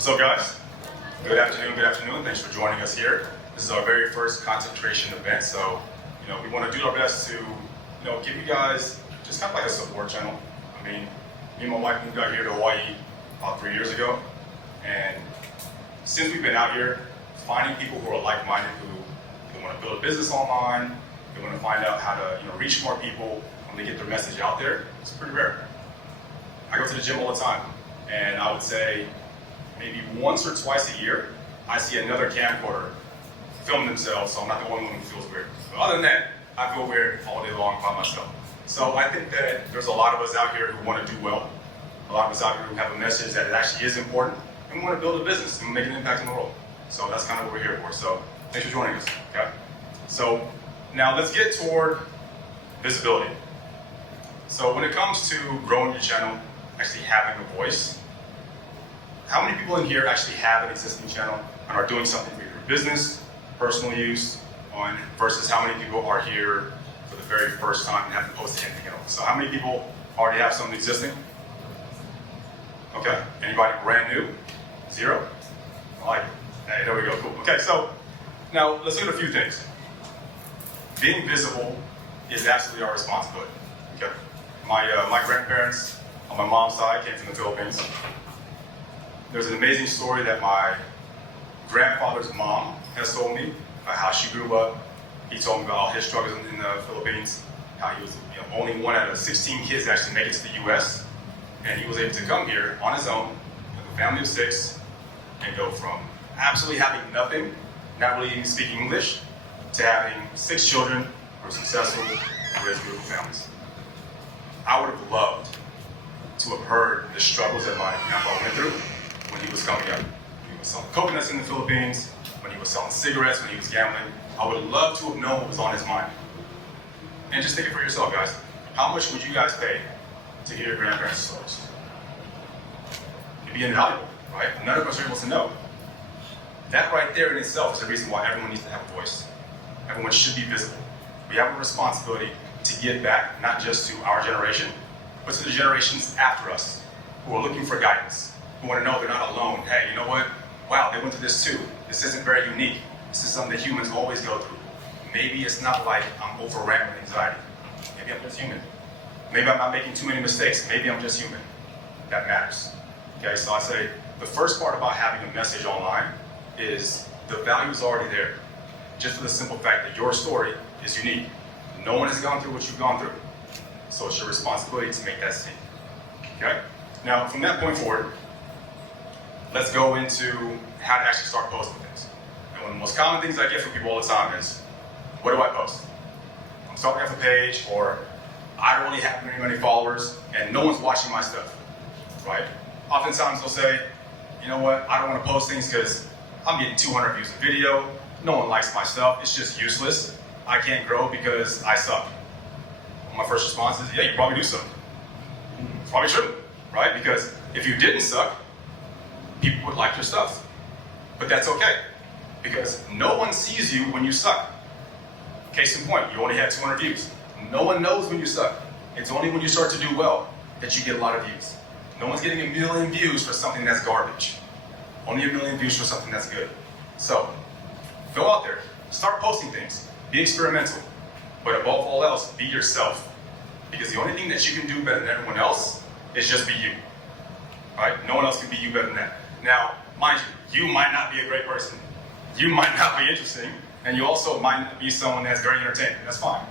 What's up, guys? Good afternoon. Thanks for joining us here. This is our very first content creation event, so we want to do our best to give you guys just kind of like a support channel. I mean, me and my wife moved out here to Hawaii about 3 years ago, and since we've been out here, finding people who are like-minded, who want to build a business online, they want to find out how to reach more people when they get their message out there, it's pretty rare. I go to the gym all the time, and I would say maybe once or twice a year, I see another camcorder film themselves, so I'm not the only one who feels weird. But other than that, I feel weird all day long by myself. So I think that there's a lot of us out here who want to do well, a lot of us out here who have a message that it actually is important, and we want to build a business and make an impact in the world. So that's kind of what we're here for. So thanks for joining us, okay? So now let's get toward visibility. So when it comes to growing your channel, actually having a voice, how many people in here actually have an existing channel and are doing something for your business, personal use, versus how many people are here for the very first time and haven't posted anything else? So how many people already have something existing? Okay, anybody brand new? Zero? I like it. Hey, there we go, cool. Okay, so now let's look at a few things. Being visible is absolutely our responsibility, okay? My grandparents on my mom's side came from the Philippines. There's an amazing story that my grandfather's mom has told me about how she grew up. He told me about all his struggles in the Philippines, how he was only one out of 16 kids that actually made it to the US. And he was able to come here on his own with a family of 6 and go from absolutely having nothing, not really even speaking English, to having 6 children who are successful and raise beautiful families. I would have loved to have heard the struggles that my grandpa went through when he was coming up. When he was selling coconuts in the Philippines, when he was selling cigarettes, when he was gambling. I would love to have known what was on his mind. And just think it for yourself, guys. How much would you guys pay to hear your grandparents' stories? It'd be invaluable, right? None of us are able to know. That right there in itself is the reason why everyone needs to have a voice. Everyone should be visible. We have a responsibility to give back, not just to our generation, but to the generations after us who are looking for guidance, who want to know they're not alone. Hey, you know what? Wow, they went through this too. This isn't very unique. This is something that humans always go through. Maybe it's not like I'm overran with anxiety. Maybe I'm just human. Maybe I'm not making too many mistakes. Maybe I'm just human. That matters. Okay, so I say the first part about having a message online is the value is already there. Just for the simple fact that your story is unique. No one has gone through what you've gone through. So it's your responsibility to make that seen. Okay? Now, from that point forward, let's go into how to actually start posting things. And one of the most common things I get from people all the time is, what do I post? I'm starting off a page, or I don't really have many followers, and no one's watching my stuff, right? Oftentimes they'll say, you know what, I don't want to post things because I'm getting 200 views a video, no one likes my stuff, it's just useless, I can't grow because I suck. My first response is, yeah, you probably do suck. Probably shouldn't, right? Because if you didn't suck, people would like your stuff. But that's okay, because no one sees you when you suck. Case in point, you only had 200 views. No one knows when you suck. It's only when you start to do well that you get a lot of views. No one's getting 1 million views for something that's garbage. Only 1 million views for something that's good. So, go out there, start posting things, be experimental. But above all else, be yourself. Because the only thing that you can do better than everyone else is just be you. Right? No one else can be you better than that. Now, mind you, you might not be a great person. You might not be interesting. And you also might not be someone that's very entertaining. That's fine.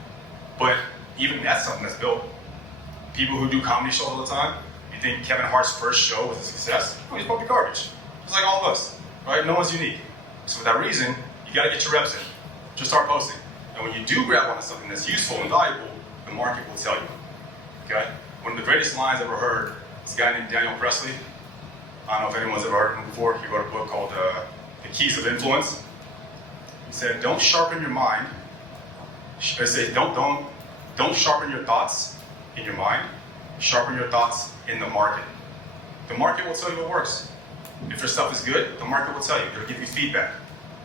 But even that's something that's built. People who do comedy shows all the time, you think Kevin Hart's first show was a success? Oh, he's probably garbage. Just like all of us. Right? No one's unique. So for that reason, you got to get your reps in. Just start posting. And when you do grab onto something that's useful and valuable, the market will tell you. Okay? One of the greatest lines I've ever heard is a guy named Daniel Presley. I don't know if anyone's ever heard of him before. He wrote a book called The Keys of Influence. He said, don't sharpen your mind. I say, don't sharpen your thoughts in your mind. Sharpen your thoughts in the market. The market will tell you what works. If your stuff is good, the market will tell you. It'll give you feedback.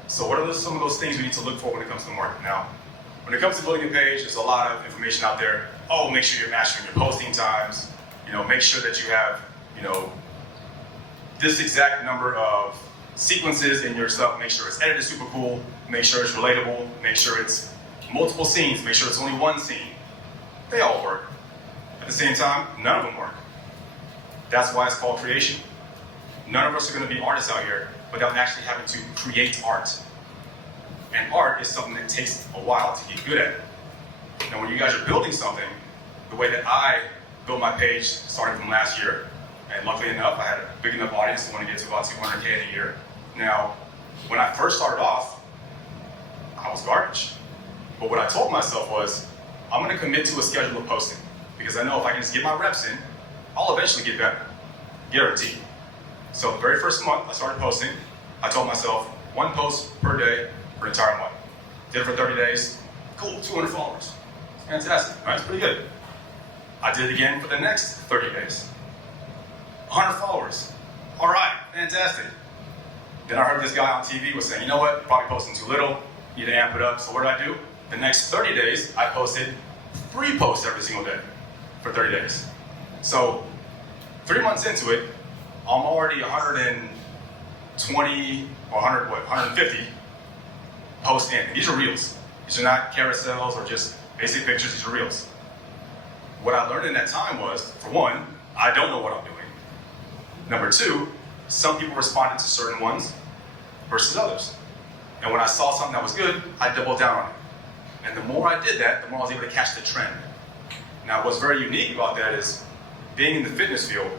So what are some of those things we need to look for when it comes to the market? Now, when it comes to building a page, there's a lot of information out there. Oh, make sure you're mastering your posting times. Make sure that you have, this exact number of sequences in your stuff, make sure it's edited super cool, make sure it's relatable, make sure it's multiple scenes, make sure it's only one scene. They all work. At the same time, none of them work. That's why it's called creation. None of us are going to be artists out here without actually having to create art. And art is something that takes a while to get good at. Now, when you guys are building something, the way that I built my page starting from last year, and luckily enough, I had a big enough audience to want to get to about 200K in a year. Now, when I first started off, I was garbage. But what I told myself was, I'm going to commit to a schedule of posting, because I know if I can just get my reps in, I'll eventually get better. Guaranteed. So the very first month I started posting, I told myself, one post per day for an entire month. Did it for 30 days. Cool, 200 followers. Fantastic, right? It's pretty good. I did it again for the next 30 days. 100 followers. All right, fantastic. Then I heard this guy on TV was saying, you know what, you're probably posting too little, you need to amp it up. So what did I do? The next 30 days, I posted 3 posts every single day for 30 days. So 3 months into it, I'm already 120 or 150 posts in. And these are reels. These are not carousels or just basic pictures, these are reels. What I learned in that time was, for one, I don't know what I'm doing. Number 2, some people responded to certain ones versus others. And when I saw something that was good, I doubled down on it. And the more I did that, the more I was able to catch the trend. Now, what's very unique about that is being in the fitness field.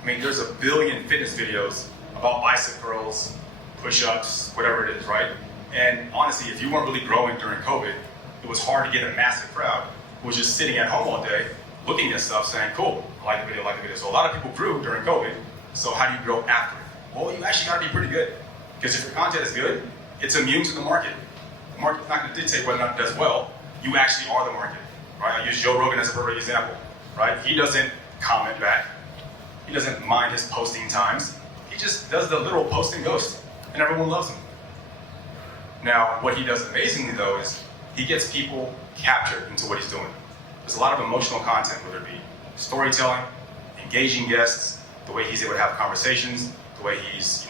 I mean, there's a billion fitness videos about bicep curls, push-ups, whatever it is, right? And honestly, if you weren't really growing during COVID, it was hard to get a massive crowd who was just sitting at home all day, looking at stuff, saying, cool, I like the video, I like the video. So a lot of people grew during COVID. So how do you grow after it? Well, you actually gotta be pretty good. Because if your content is good, it's immune to the market. The market's not gonna dictate whether or not it does well. You actually are the market, right? I use Joe Rogan as a perfect example, right? He doesn't comment back. He doesn't mind his posting times. He just does the literal post and ghost, and everyone loves him. Now, what he does amazingly though is he gets people captured into what he's doing. There's a lot of emotional content, whether it be storytelling, engaging guests, the way he's able to have conversations, the way he's,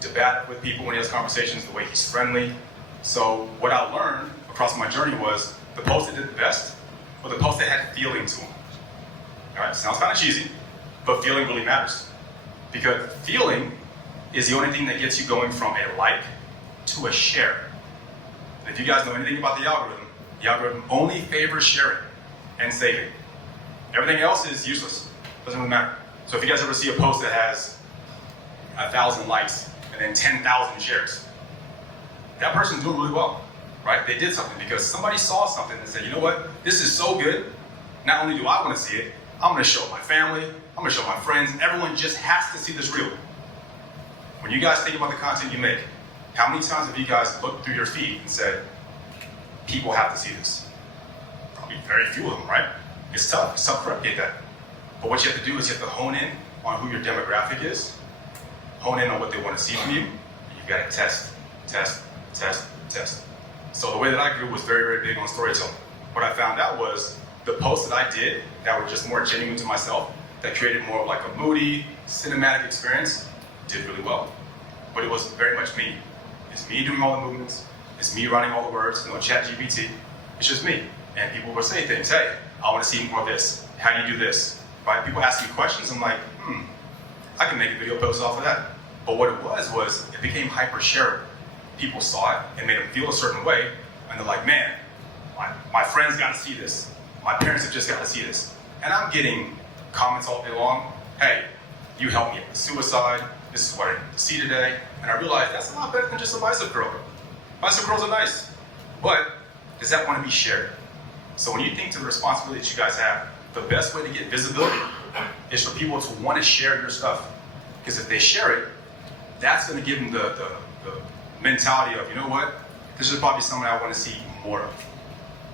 debat with people when he has conversations, the way he's friendly. So what I learned across my journey was the post that did the best were the posts that had feeling to them. All right, sounds kind of cheesy, but feeling really matters. Because feeling is the only thing that gets you going from a like to a share. And if you guys know anything about the algorithm only favors sharing and saving. Everything else is useless, doesn't really matter. So if you guys ever see a post that has 1,000 likes and then 10,000 shares, that person's doing really well, right? They did something because somebody saw something and said, you know what, this is so good, not only do I want to see it, I'm going to show my family, I'm going to show my friends, everyone just has to see this reel. When you guys think about the content you make, how many times have you guys looked through your feed and said, people have to see this? Probably very few of them, right? It's tough to replicate that. But what you have to do is you have to hone in on who your demographic is, hone in on what they want to see from you, and you've got to test. So the way that I grew was very, very big on storytelling. What I found out was the posts that I did that were just more genuine to myself, that created more of like a moody, cinematic experience, did really well. But it was very much me. It's me doing all the movements, it's me writing all the words, no ChatGPT. It's just me. And people will say things, hey, I want to see more of this. How do you do this? Right? People ask me questions, I'm like, I can make a video post off of that. But what it was it became hyper shareable. People saw it, it made them feel a certain way, and they're like, man, my friends got to see this. My parents have just got to see this. And I'm getting comments all day long, hey, you helped me with suicide, this is what I need to see today. And I realized that's a lot better than just a bicep curl. Bicep curls are nice, but does that want to be shared? So when you think to the responsibility that you guys have, the best way to get visibility is for people to want to share your stuff. Because if they share it, that's going to give them the mentality of, you know what, this is probably someone I want to see more of.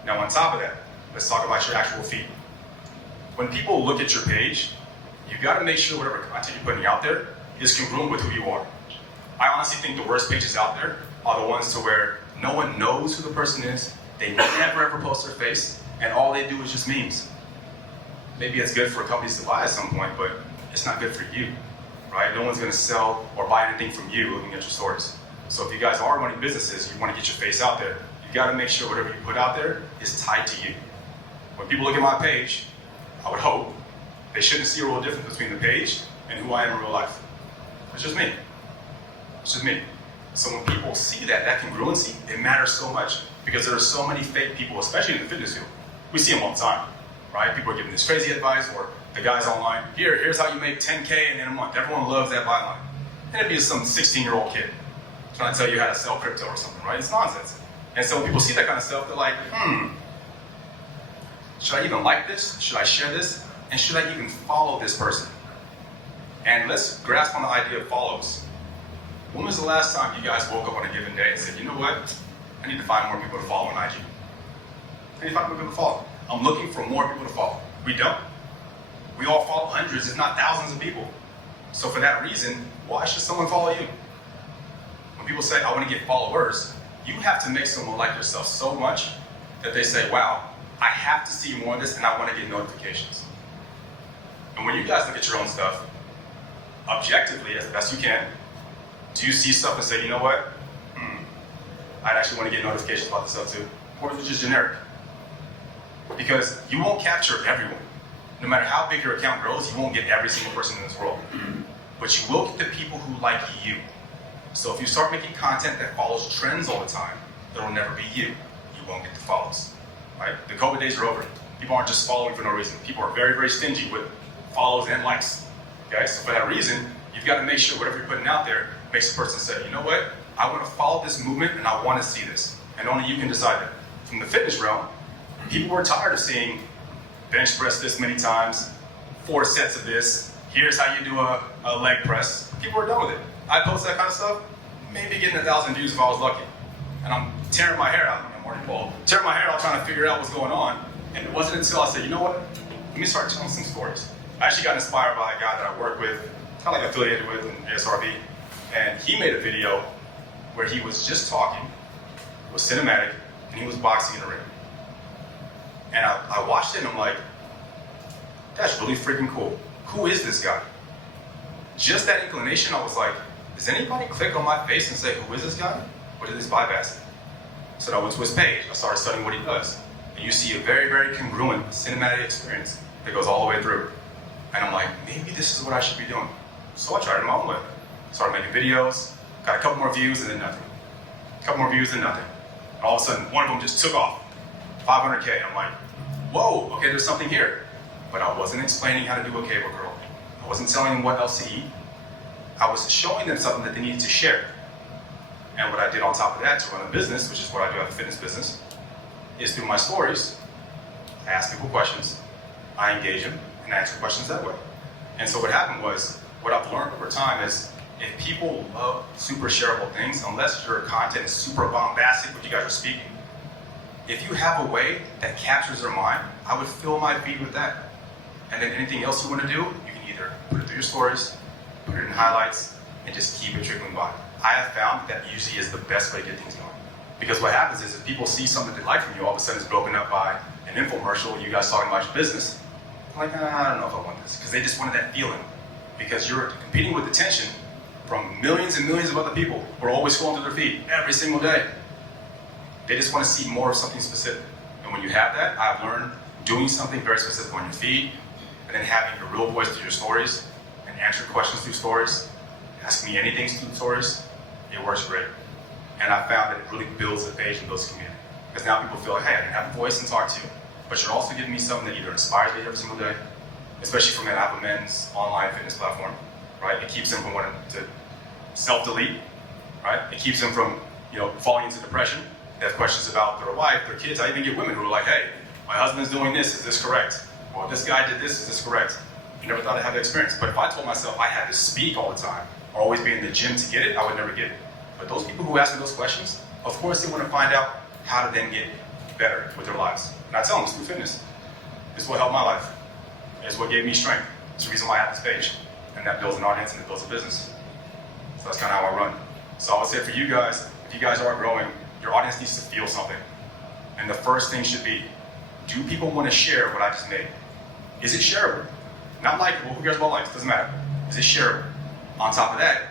Now on top of that, let's talk about your actual feed. When people look at your page, you got to make sure whatever content you're putting out there is congruent with who you are. I honestly think the worst pages out there are the ones to where no one knows who the person is, they never ever post their face, and all they do is just memes. Maybe it's good for companies to buy at some point, but it's not good for you. right? No one's gonna sell or buy anything from you looking at your stories. So if you guys are running businesses, you wanna get your face out there, you gotta make sure whatever you put out there is tied to you. When people look at my page, I would hope, they shouldn't see a real difference between the page and who I am in real life. It's just me. It's just me. So when people see that congruency, it matters so much because there are so many fake people, especially in the fitness field. We see them all the time, right? People are giving this crazy advice, or the guys online, here's how you make 10K in a month. Everyone loves that byline. And it'd be some 16-year-old kid trying to tell you how to sell crypto or something, right? It's nonsense. And so when people see that kind of stuff, they're like, should I even like this? Should I share this? And should I even follow this person? And let's grasp on the idea of follows. When was the last time you guys woke up on a given day and said, you know what? I need to find more people to follow on IG. I need to find more people to follow. I'm looking for more people to follow. We don't. We all follow hundreds, if not thousands of people. So for that reason, why should someone follow you? When people say, I want to get followers, you have to make someone like yourself so much that they say, wow, I have to see more of this and I want to get notifications. And when you guys look at your own stuff, objectively, as best you can, do you see stuff and say, you know what? I'd actually want to get notifications about this stuff too. Or is it just generic? Because you won't capture everyone. No matter how big your account grows, you won't get every single person in this world. But you will get the people who like you. So if you start making content that follows trends all the time, it'll never be you. You won't get the follows. Right? The COVID days are over. People aren't just following for no reason. People are very, very stingy with follows and likes. Okay? So for that reason, you've got to make sure whatever you're putting out there makes the person say, you know what? I want to follow this movement and I want to see this. And only you can decide that. From the fitness realm, people were tired of seeing bench press this many times, 4 sets of this, here's how you do a leg press. People were done with it. I post that kind of stuff, maybe getting 1,000 views if I was lucky. And I'm tearing my hair out, I'm already bald, tearing my hair out trying to figure out what's going on. And it wasn't until I said, you know what, let me start telling some stories. I actually got inspired by a guy that I work with, kind of like affiliated with in ASRB. And he made a video where he was just talking, it was cinematic, and he was boxing in the ring. And I watched it and I'm like, that's really freaking cool. Who is this guy? Just that inclination, I was like, does anybody click on my face and say, who is this guy? Or did this bypass it? So I went to his page, I started studying what he does. And you see a very, very congruent cinematic experience that goes all the way through. And I'm like, maybe this is what I should be doing. So I tried it my own way. Started making videos, got a couple more views and then nothing. A couple more views and nothing. And all of a sudden, one of them just took off. 500K. I'm like, whoa, okay, there's something here. But I wasn't explaining how to do a cable curl. I wasn't telling them what else to eat. I was showing them something that they needed to share. And what I did on top of that to run a business, which is what I do at the fitness business, is through my stories, I ask people questions, I engage them, and I answer questions that way. And so what happened was, what I've learned over time is, if people love super shareable things, unless your content is super bombastic, what you guys are speaking, if you have a way that captures their mind, I would fill my feed with that. And then anything else you want to do, you can either put it through your stories, put it in highlights, and just keep it trickling by. I have found that usually is the best way to get things going. Because what happens is if people see something they like from you, all of a sudden it's broken up by an infomercial, you guys talking about your business, I'm like, I don't know if I want this. Because they just wanted that feeling. Because you're competing with attention from millions and millions of other people who are always scrolling through their feed every single day. They just want to see more of something specific. And when you have that, I've learned doing something very specific on your feed, and then having your real voice through your stories, and answering questions through stories, ask me anything through stories, it works great. And I found that it really builds the page and builds community. Because now people feel like, hey, I can have a voice and talk to you, but you're also giving me something that either inspires me every single day, especially from an Apple Men's online fitness platform, right? It keeps them from wanting to self-delete, right? It keeps them from, falling into depression. They have questions about their wife, their kids. I even get women who are like, hey, my husband's doing this, is this correct? Or this guy did this, is this correct? I never thought I'd have that experience. But if I told myself I had to speak all the time, or always be in the gym to get it, I would never get it. But those people who ask me those questions, of course they want to find out how to then get better with their lives. And I tell them, it's through fitness. This is what helped my life. It's what gave me strength. It's the reason why I have this page. And that builds an audience and it builds a business. So that's kind of how I run. So I would say for you guys, if you guys are growing, your audience needs to feel something. And the first thing should be, do people want to share what I just made? Is it shareable? Not like, well, who cares about likes? Doesn't matter. Is it shareable? On top of that,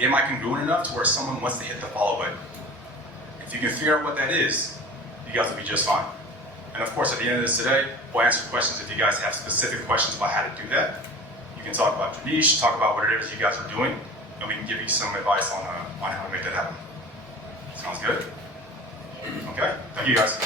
am I congruent enough to where someone wants to hit the follow button? If you can figure out what that is, you guys will be just fine. And of course, at the end of this today, we'll answer questions if you guys have specific questions about how to do that. You can talk about your niche, talk about what it is you guys are doing, and we can give you some advice on how to make that happen. Sounds good? Okay, thank you guys.